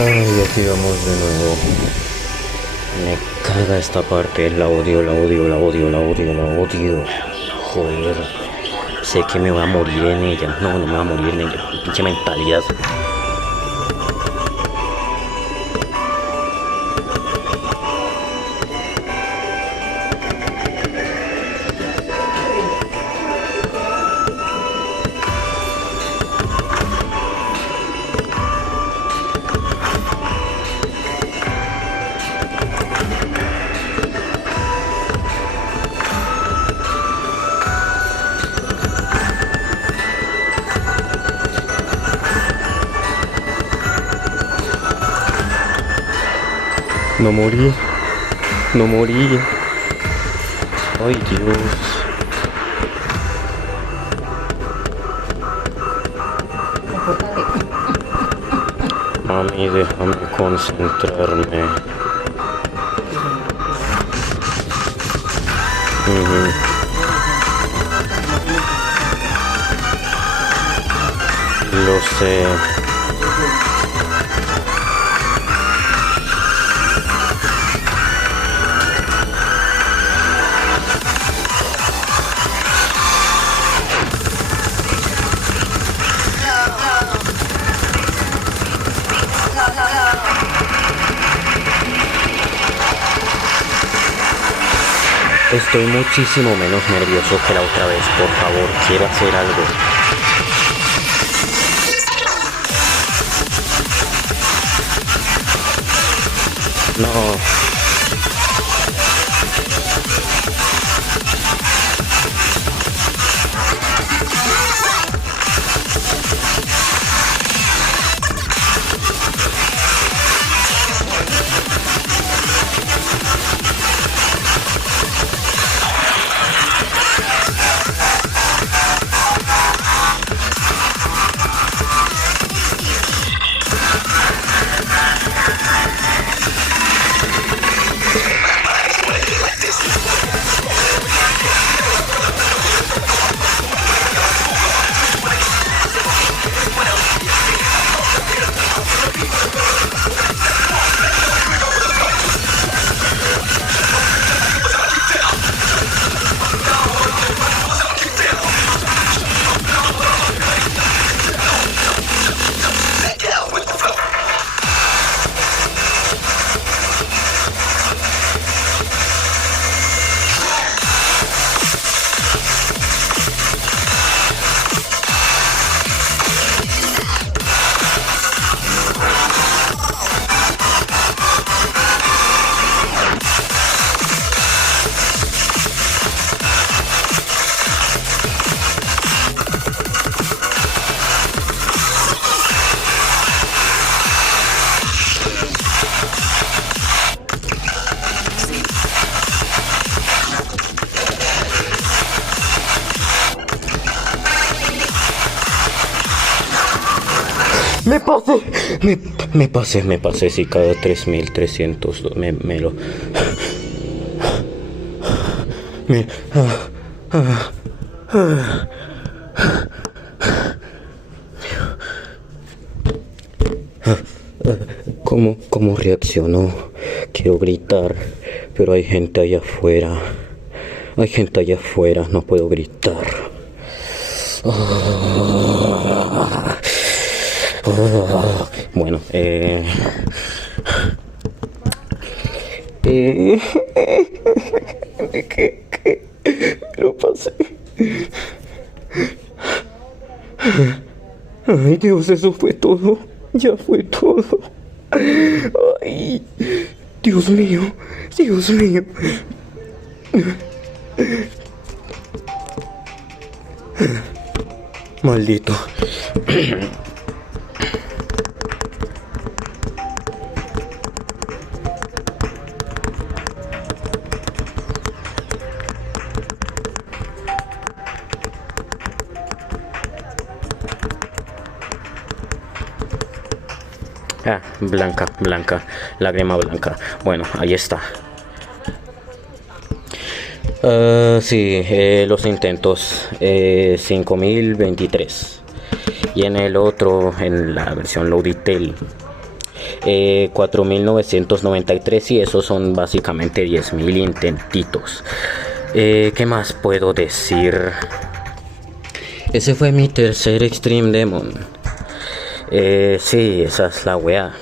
Ay, aquí vamos de nuevo. Me caga esta parte, la odio, la odio, la odio, la odio, la odio. Joder. Sé que me voy a morir en ella. No, no me voy a morir en ella. Pinche mentalidad. No morí. No morí. Ay, Dios. Mami, déjame concentrarme. Lo sé. Estoy muchísimo menos nervioso que la otra vez, por favor, quiero hacer algo. No. Me pasé, si cada 3302 me lo... Me... ¿Cómo reaccionó? Quiero gritar, pero hay gente allá afuera. Hay gente allá afuera, no puedo gritar. Bueno, ¿qué? Lo pasé. Ay, Dios, eso fue todo. Ya fue todo. Ay, Dios mío, Dios mío. Maldito. Ah, blanca, lágrima blanca. Bueno, ahí está. Sí, los intentos 5023. Y en el otro, en la versión Loditel, 4.993 y esos son básicamente 10.000 intentitos. ¿Qué más puedo decir? Ese fue mi tercer Extreme Demon. Sí, esa es la wea.